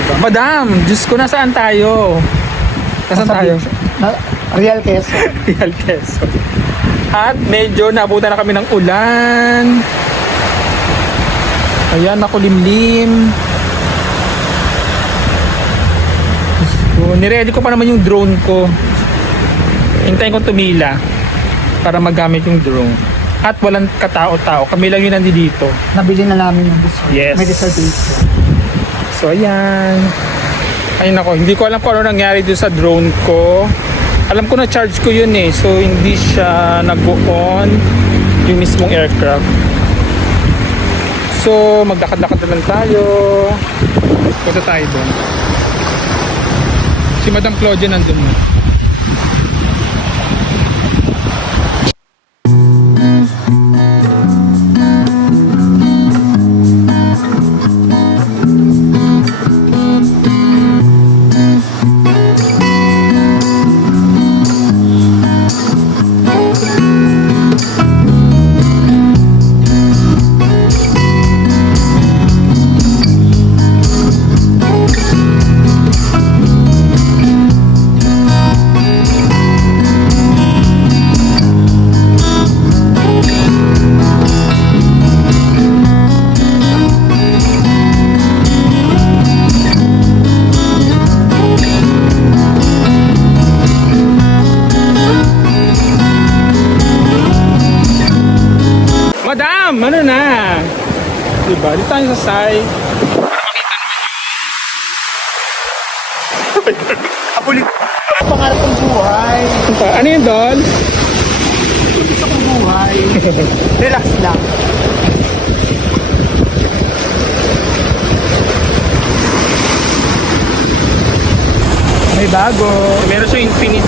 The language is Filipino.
diba? Madam, Diyos ko, nasaan tayo? Nasaan tayo? Real Quezon. Real Quezon. At medyo nabutan na kami ng ulan. Ayan, makulimlim. So, niready ko pa naman yung drone ko. Hintayin ko tumila para magamit yung drone. At walang katao-tao. Kami lang yun nandito. Nabili na namin yung resort. Yes. May reservation. So, ayan. Ayun ako, hindi ko alam kung ano nangyari doon sa drone ko. Alam ko na charge ko yun eh. So, hindi siya nag-on yung mismong aircraft. So, magdakad-lakad na lang tayo. Punta tayo doon. Si Madam Claudia nandun mo. Madam, ano na? Diba? Dito tayo sa side. Apulit. Pangarap ng buhay. Ano yun doon? Gusto kong buhay. Relax lang. May bago. Meron siyang infinite